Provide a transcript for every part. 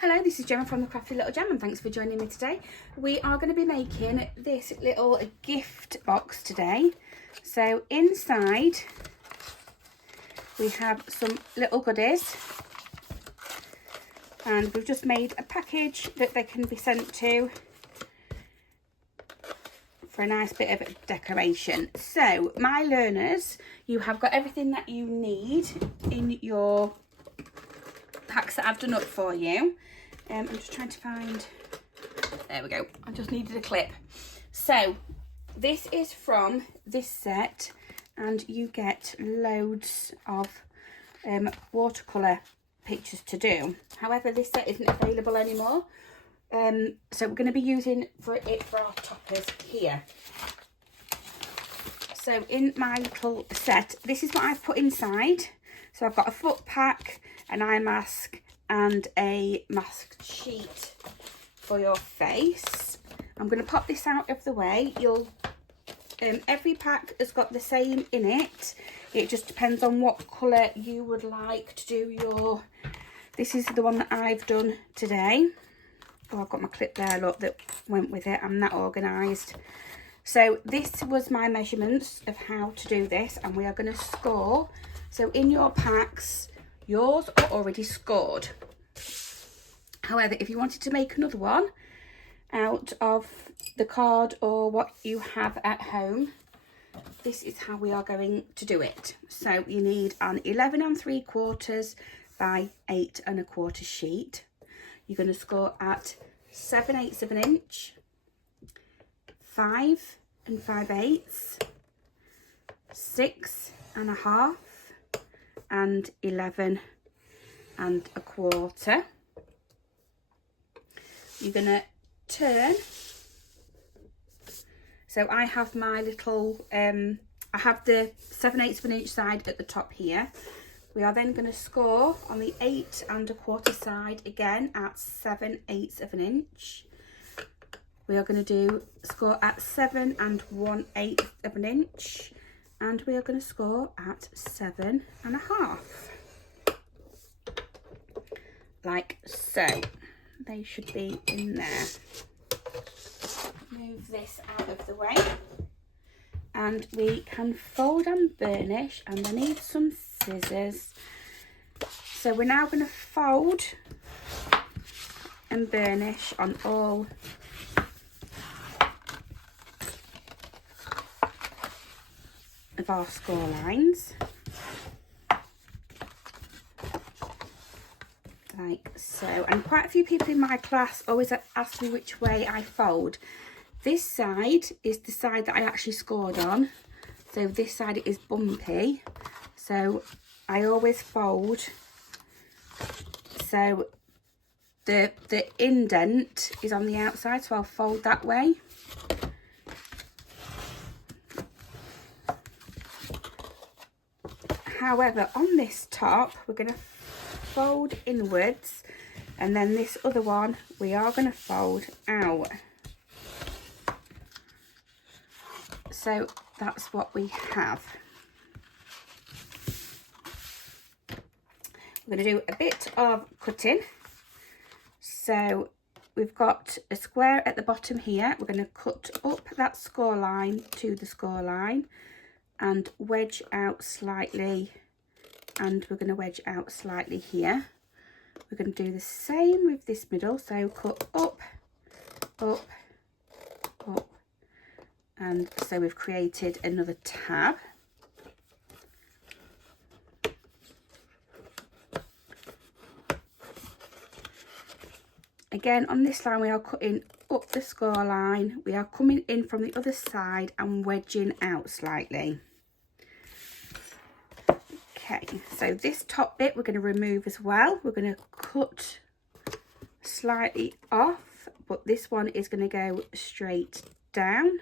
Hello, this is Gemma from the Crafty Little Gem and thanks for joining me today. We are going to be making this little gift box today. So inside we have some little goodies and we've just made a package that they can be sent to for a nice bit of decoration. So my learners, you have got everything that you need in your packs that I've done up for you. I'm just trying to find, there we go, I just needed a clip. So this is from this set and you get loads of watercolour pictures to do. However, this set isn't available anymore, so we're going to be using it for our toppers here. So in my little set, this is what I've put inside. So I've got a foot pack, an eye mask and a mask sheet for your face. I'm going to pop this out of the way. Every pack has got the same in it. It just depends on what colour you would like to do your... This is the one that I've done today. Oh, I've got my clip there, look, that went with it. I'm that organised. So this was my measurements of how to do this, and we are going to score. So in your packs, yours are already scored. However, if you wanted to make another one out of the card or what you have at home, this is how we are going to do it. So you need an 11 3/4 by 8 1/4 sheet. You're going to score at 7/8 of an inch, 5 5/8, 6 1/2, and 11 1/4. You're going to turn. So I have my little, I have the 7/8 of an inch side at the top here. We are then going to score on the 8 1/4 side again at 7/8 of an inch. We are going to score at 7 1/8 of an inch. And we are going to score at 7 1/2. Like so. They should be in there. Move this out of the way. And we can fold and burnish, and I need some scissors. So we're now going to fold and burnish on all of our score lines, like so. And quite a few people in my class always ask me which way I fold. This side is the side that I actually scored on, so this side is bumpy, so I always fold so the indent is on the outside, so I'll fold that way. However, on this top, we're going to fold inwards, and then this other one, we are going to fold out. So that's what we have. We're going to do a bit of cutting. So we've got a square at the bottom here. We're going to cut up that score line to the score line and wedge out slightly, and we're going to wedge out slightly here. We're going to do the same with this middle, so cut up, up, up, and so we've created another tab. Again, on this line we are cutting up the score line, we are coming in from the other side and wedging out slightly. Okay, so this top bit we're going to remove as well. We're going to cut slightly off, but this one is going to go straight down.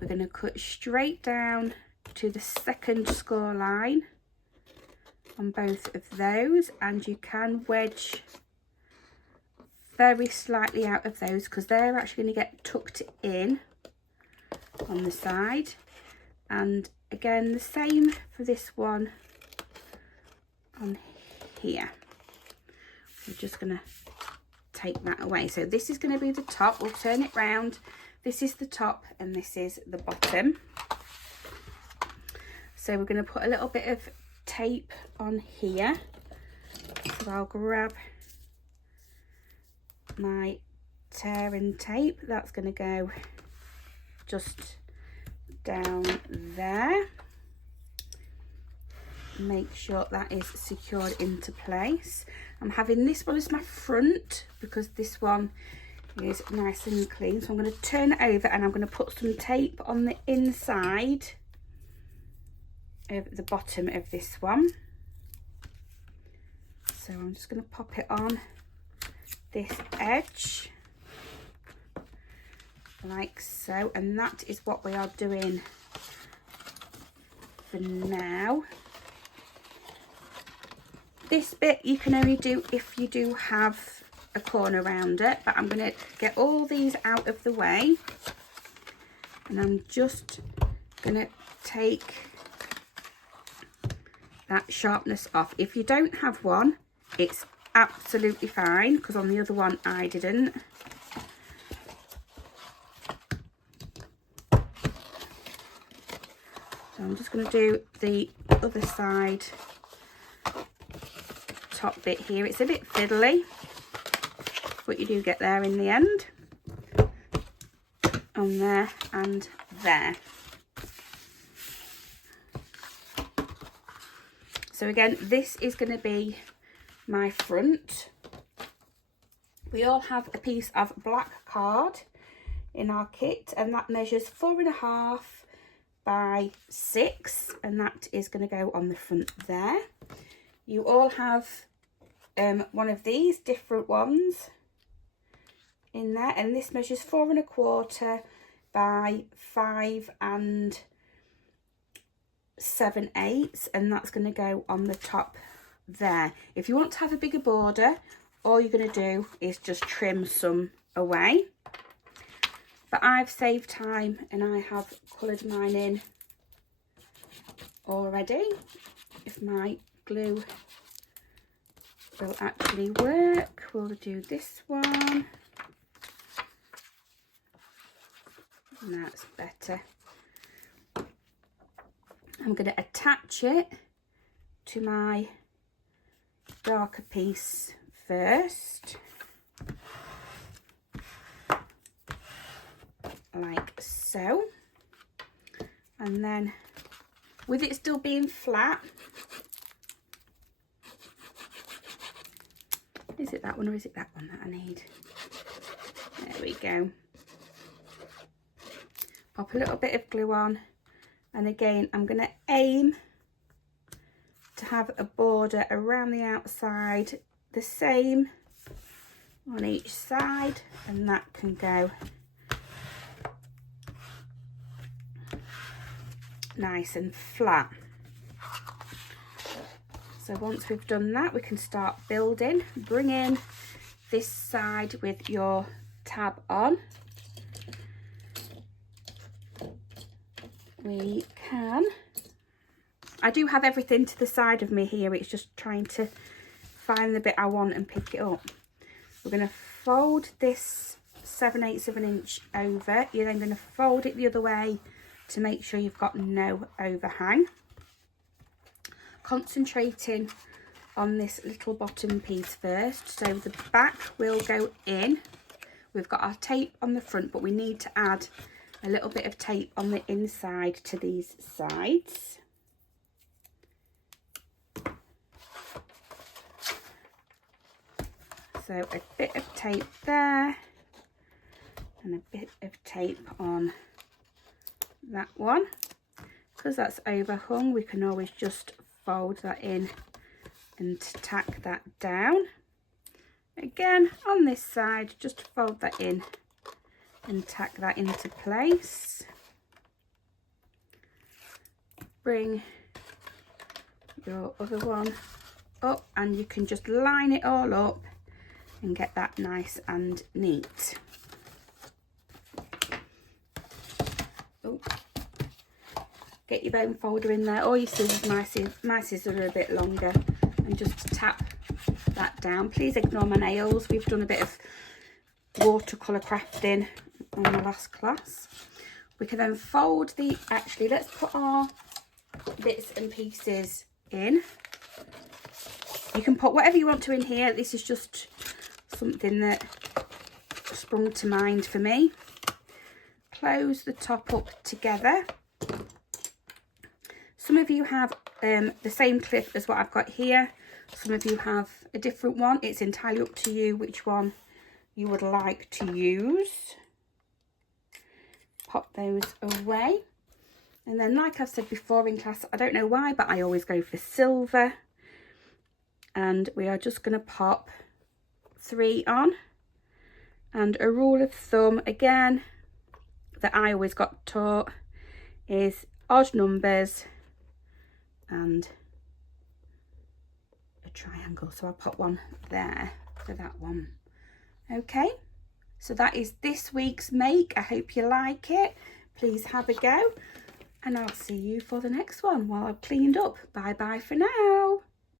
We're going to cut straight down to the second score line on both of those, and you can wedge very slightly out of those because they're actually going to get tucked in on the side. And again, the same for this one on here. We're just going to take that away. So this is going to be the top. We'll turn it round. This is the top and this is the bottom. So we're going to put a little bit of tape on here. So I'll grab my tearing tape. That's going to go just down there. Make sure that is secured into place. I'm having this one as my front because this one is nice and clean. So I'm going to turn it over and I'm going to put some tape on the inside of the bottom of this one. So I'm just going to pop it on this edge like so, and that is what we are doing for now. This bit you can only do if you do have a corner around it, but I'm going to get all these out of the way and I'm just going to take that sharpness off. If you don't have one, it's absolutely fine, because on the other one I didn't. So I'm just going to do the other side top bit here. It's a bit fiddly, but you do get there in the end. On there and there. So again, this is going to be my front. We all have a piece of black card in our kit, and that measures 4.5 by 6, and that is going to go on the front there. You all have one of these different ones in there, and this measures 4.25 by 5 7/8, and that's going to go on the top there. If you want to have a bigger border, all you're going to do is just trim some away. But I've saved time and I have coloured mine in already. If my glue will actually work, we'll do this one. That's better. I'm going to attach it to my darker piece first, like so, and then with it still being flat, is it that one or is it that one that I need? There we go. Pop a little bit of glue on, and again I'm going to aim to have a border around the outside the same on each side, and that can go nice and flat. So once we've done that, we can start building. Bring in this side with your tab on. We can. I do have everything to the side of me here. It's just trying to find the bit I want and pick it up. We're going to fold this 7/8 of an inch over. You're then going to fold it the other way to make sure you've got no overhang. Concentrating on this little bottom piece first. So the back will go in. We've got our tape on the front, but we need to add a little bit of tape on the inside to these sides. So a bit of tape there and a bit of tape on that one. Because that's overhung, we can always just fold that in and tack that down. Again, on this side, just fold that in and tack that into place. Bring your other one up and you can just line it all up and get that nice and neat. Oh, get your bone folder in there, or your scissors. My scissors are a bit longer and just tap that down. Please ignore my nails. We've done a bit of watercolour crafting on the last class. We can then fold the, actually let's put our bits and pieces in. You can put whatever you want to in here. This is just something that sprung to mind for me. Close the top up together. Some of you have the same clip as what I've got here. Some of you have a different one. It's entirely up to you which one you would like to use. Pop those away. And then, like I've said before in class, I don't know why, but I always go for silver. And we are just going to pop 3 on. And a rule of thumb, again, that I always got taught is odd numbers and a triangle. So I'll pop one there for that one. Okay, so that is this week's make. I hope you like it. Please have a go, and I'll see you for the next one while I've cleaned up. Bye bye for now.